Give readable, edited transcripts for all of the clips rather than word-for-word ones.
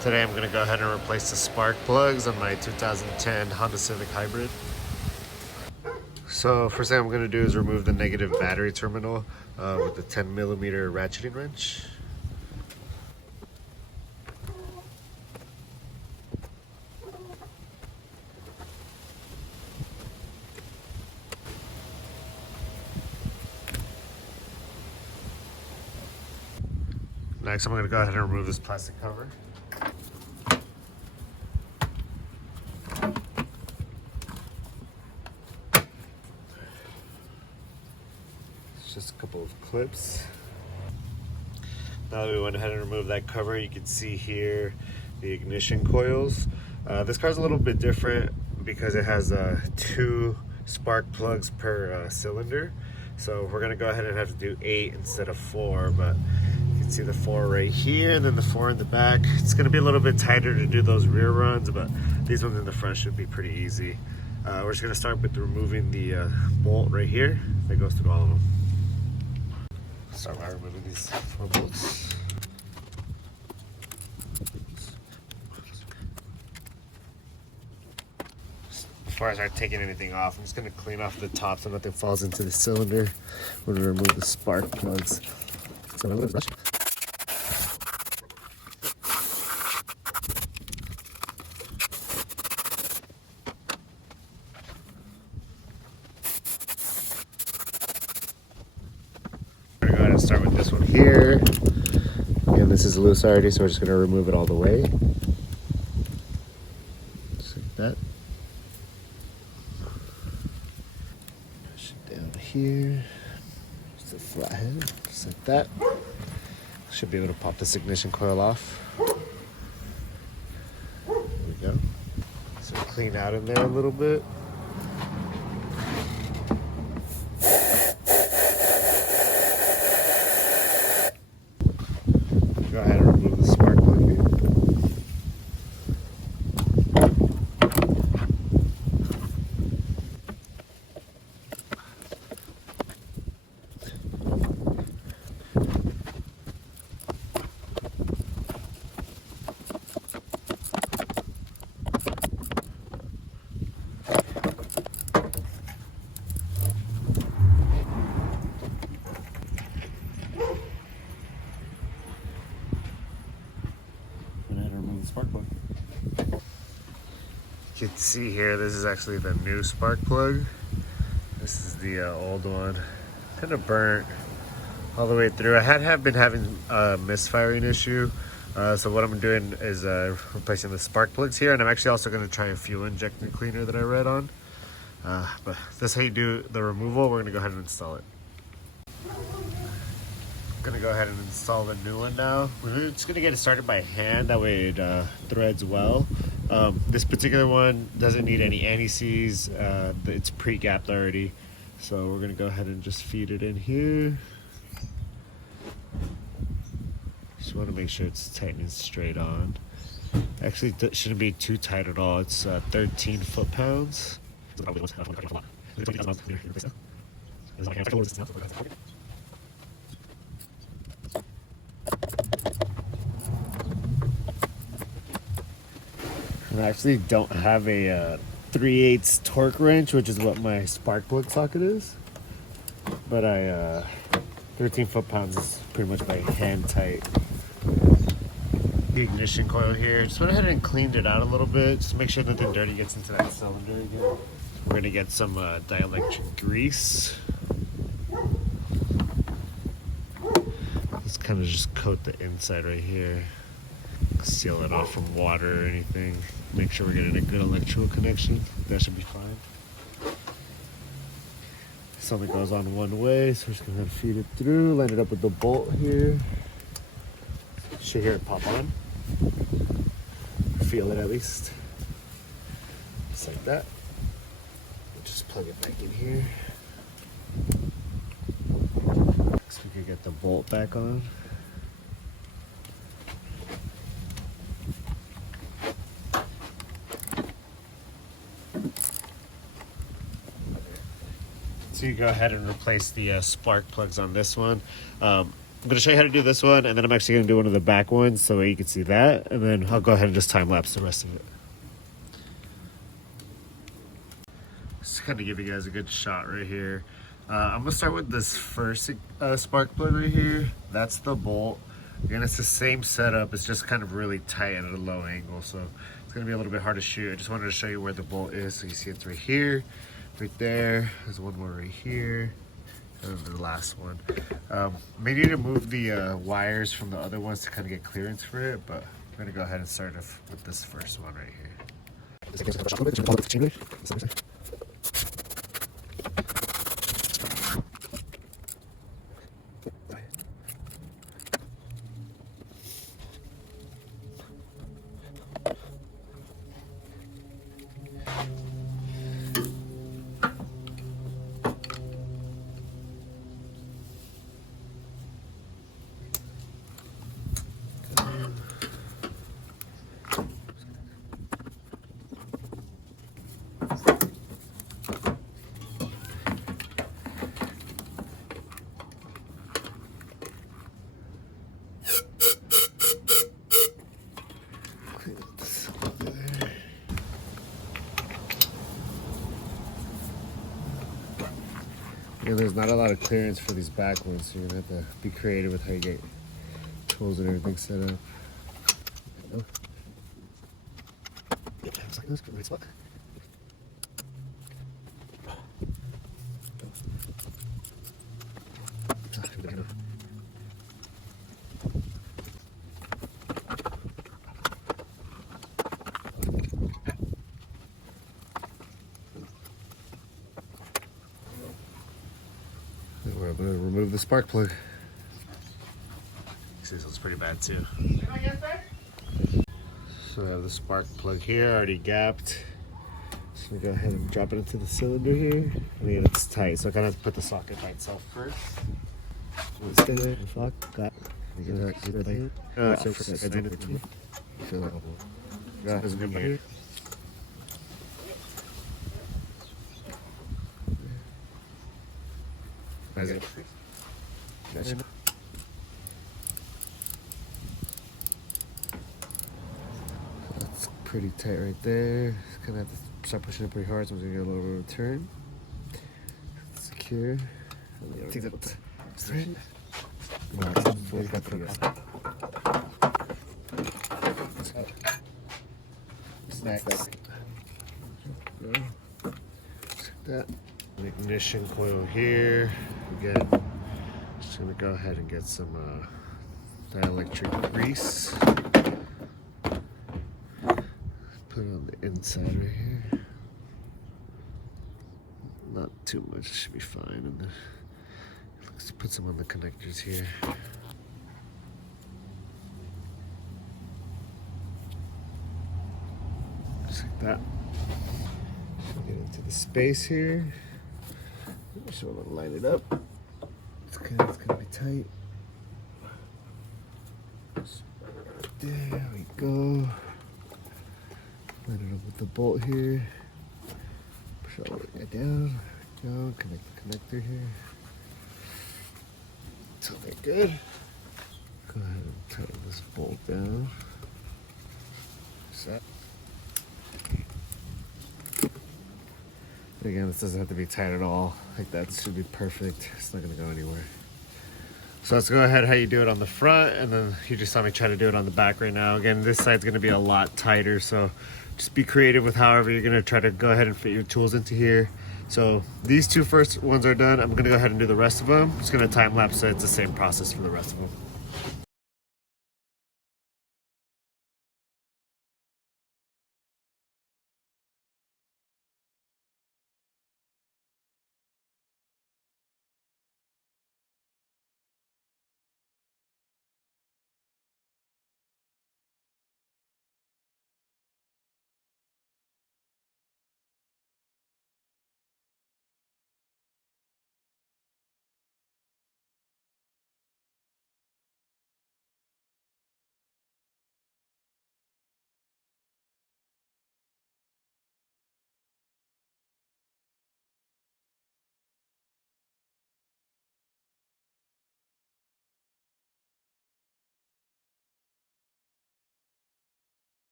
Today I'm going to go ahead and replace the spark plugs on my 2010 Honda Civic Hybrid. So first thing I'm going to do is remove the negative battery terminal with the 10mm ratcheting wrench. Next I'm going to go ahead and remove this plastic cover. Just a couple of clips. Now that we went ahead and removed that cover, you can see here the ignition coils. This car's a little bit different because it has 2 spark plugs per cylinder. So we're gonna go ahead and have to do 8 instead of 4, but you can see the 4 right here and then the 4 in the back. It's gonna be a little bit tighter to do those rear runs, but these ones in the front should be pretty easy. We're just gonna start with removing the bolt right here that goes through all of them. Start by removing these 4 bolts. Before I start taking anything off, I'm just going to clean off the top so nothing falls into the cylinder. We're going to remove the spark plugs. So I'm going to brush. We're going to go ahead and start with this one here. Again, this is loose already, so we're just going to remove it all the way. Just like that. Push it down here. Just a flathead, just like that. Should be able to pop this ignition coil off. There we go. So clean out in there a little bit. Go ahead and remove the spark plug here. Spark plug. You can see here, this is actually the new spark plug. This is the old one. Kind of burnt all the way through. I have been having a misfiring issue. So what I'm doing is replacing the spark plugs here, and I'm actually also going to try a fuel injector cleaner that I read on. But that's how you do the removal. We're going to go ahead and install it. Gonna go ahead and install the new one now. We're just gonna get it started by hand, that way it threads well. This particular one doesn't need any anti-seize. It's pre-gapped already, so we're gonna go ahead and just feed it in here. Just want to make sure it's tight and straight on. Actually, it shouldn't be too tight at all. It's 13 foot-pounds. I actually don't have a 3/8 torque wrench, which is what my spark plug socket is. But 13 foot-pounds is pretty much my hand tight. The ignition coil here, just went ahead and cleaned it out a little bit, just to make sure nothing dirty gets into that cylinder again. We're gonna get some dielectric grease. Let's kind of just coat the inside right here. Seal it off from water or anything. Make sure we're getting a good electrical connection. That should be fine. This only goes on one way, so we're just gonna feed it through, line it up with the bolt here. Should hear it pop on. Feel it at least. Just like that. We'll just plug it back in here. So we can get the bolt back on. So you go ahead and replace the spark plugs on this one. I'm going to show you how to do this one, and then I'm actually going to do one of the back ones so you can see that, and then I'll go ahead and just time lapse the rest of it. Just kind of give you guys a good shot right here. I'm going to start with this first spark plug right here. That's the bolt. Again, it's the same setup. It's just kind of really tight at a low angle, so it's going to be a little bit hard to shoot. I just wanted to show you where the bolt is. So you see it's right here, right there. There's one more right here. And the last one. May need to move the wires from the other ones to kind of get clearance for it, but I'm going to go ahead and start with this first one right here. Yeah, there's not a lot of clearance for these back ones, so you're gonna have to be creative with how you get tools and everything set up. We're going to remove the spark plug. See, this one's pretty bad too. So I have the spark plug here, already gapped. So we go ahead and drop it into the cylinder here. I mean, it's tight, so I kind of have to put the socket by itself first. Stay there, fuck, got. That's pretty tight right there. Kind of have to start pushing it pretty hard, so I'm gonna get a little bit of a turn. Secure. That ignition coil here. Again, just gonna go ahead and get some dielectric grease. Put it on the inside right here. Not too much, it should be fine. And then let's put some on the connectors here. Just like that. Get into the space here. So I'm gonna line it up. It's gonna be tight. There we go. Line it up with the bolt here. Push all the way down. There we go. Connect the connector here. Until they're good. Go ahead and tighten this bolt down. Set. Again, this doesn't have to be tight at all. Like that should be perfect. It's not gonna go anywhere. So let's go ahead how you do it on the front, and then you just saw me try to do it on the back right now. Again, this side's gonna be a lot tighter, so just be creative with however you're gonna try to go ahead and fit your tools into here. So these two first ones are done. I'm gonna go ahead and do the rest of them. Just gonna time lapse, so it's the same process for the rest of them.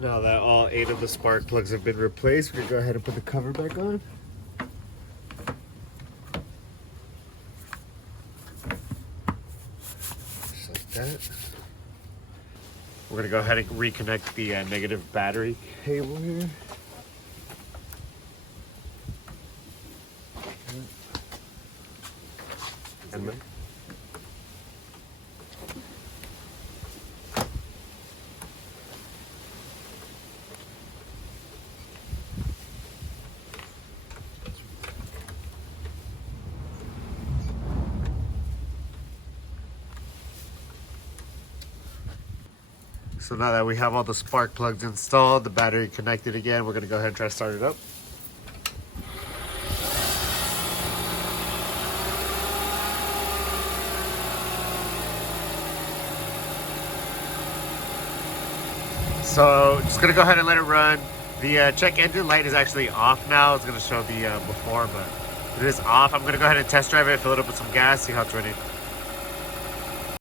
Now that all 8 of the spark plugs have been replaced, we're gonna go ahead and put the cover back on. Just like that. We're gonna go ahead and reconnect the negative battery cable here. And then so now that we have all the spark plugs installed, the battery connected again, we're gonna go ahead and try to start it up. So just gonna go ahead and let it run. The check engine light is actually off now. It's gonna show the before, but it is off. I'm gonna go ahead and test drive it, fill it up with some gas, see how it's running.